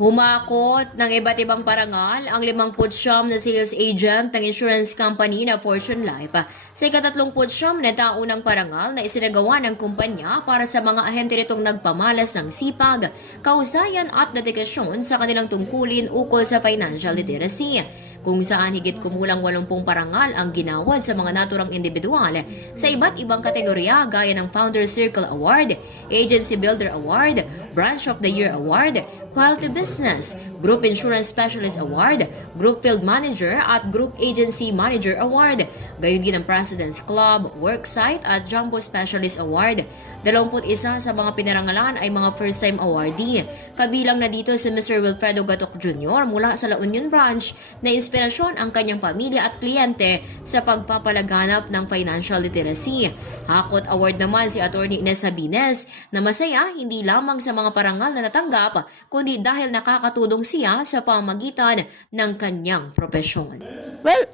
Humakot ng iba't ibang parangal ang 59 na sales agent ng insurance company na Fortune Life sa ika-39 na taunang parangal na isinagawa ng kumpanya para sa mga ahente nitong nagpamalas ng sipag, kausayan at dedikasyon sa kanilang tungkulin ukol sa financial literacy, kung saan higit kumulang 80 parangal ang ginawad sa mga naturang individual sa iba't ibang kategorya gaya ng Founder Circle Award, Agency Builder Award, Branch of the Year Award, Quality Business, Group Insurance Specialist Award, Group Field Manager at Group Agency Manager Award, gayon din ang President's Club, Worksite at Jumbo Specialist Award. 21 sa mga pinarangalan ay mga first-time awardee. Kabilang na dito si Mr. Wilfredo Gatok Jr. mula sa La Union Branch na inspirasyon ang kanyang pamilya at kliyente sa pagpapalaganap ng financial literacy. Hakot award naman si Atty. Ines Sabines na masaya hindi lamang sa mga parangal na natanggap kundi dahil nakakatulong siya sa pamagitan ng kanyang propesyon. Well,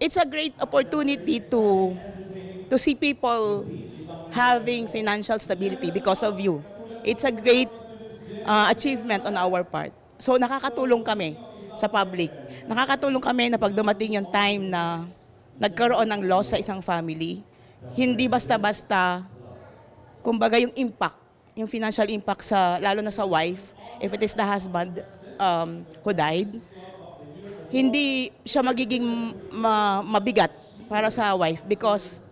it's a great opportunity to see people having financial stability because of you. It's a great achievement on our part. So nakakatulong kami sa public. Nakakatulong kami na pag dumating yung time na nagkaroon ng loss sa isang family, hindi basta-basta, kumbaga yung impact, yung financial impact sa, lalo na sa wife, if it is the husband who died, hindi siya magiging mabigat para sa wife because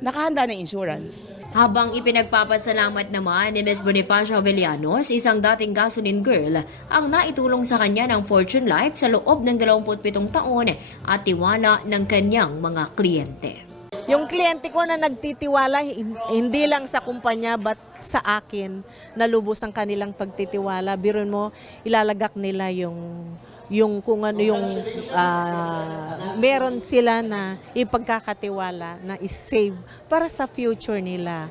nakahanda ng insurance. Habang ipinagpapasalamat naman ni Ms. Bonifacio Avellanos, isang dating gasoline girl, ang naitulong sa kanya ng Fortune Life sa loob ng 27 taon at tiwala ng kanyang mga kliyente. Yung kliyente ko na nagtitiwala, hindi lang sa kumpanya but sa akin, nalubos ang kanilang pagtitiwala. Biro mo, ilalagak nila yung kung ano yung meron sila na ipagkakatiwala na is-save para sa future nila.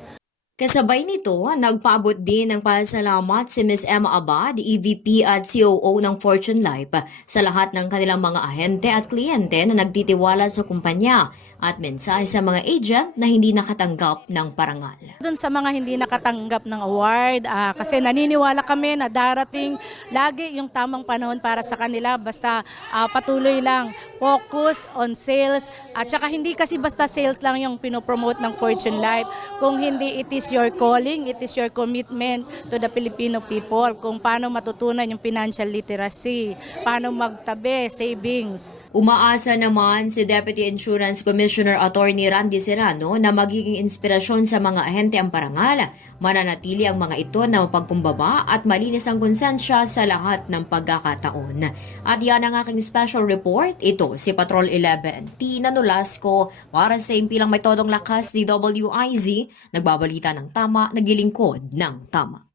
Kasabay nito, nagpaabot din ng pasalamat si Ms. Emma Abad, EVP at COO ng Fortune Life sa lahat ng kanilang mga ahente at kliyente na nagtitiwala sa kumpanya at mensahe sa mga agent na hindi nakatanggap ng parangal. Doon sa mga hindi nakatanggap ng award, kasi naniniwala kami na darating lagi yung tamang panahon para sa kanila, basta patuloy lang, focus on sales, at saka hindi kasi basta sales lang yung pinopromote ng Fortune Life, kung hindi it is your calling, it is your commitment to the Filipino people, kung paano matutunan yung financial literacy, paano magtabi, savings. Umaasa naman si Deputy Insurance Commissioner Attorney Randy Serrano na magiging inspirasyon sa mga ahente ang parangal. Mananatili ang mga ito na mapagkumbaba at malinis ang konsensya sa lahat ng pagkakataon. At yan ang aking special report. Ito si Patrol 11, Tina Nolasco para sa impilang may todong lakas DWIZ, nagbabalita ng tama, naglilingkod ng tama.